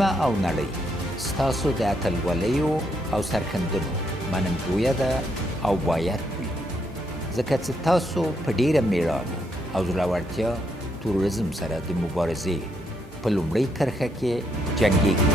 سیمه او نړۍ ستاسو د اتلولیو او سرښندنو منندویه ده او باید وي، ځکه چې تاسو په ډیره میړانه او زړورتیا تروریزم سره د مبارزې په لومړۍ کرښه کې جنګیږئ.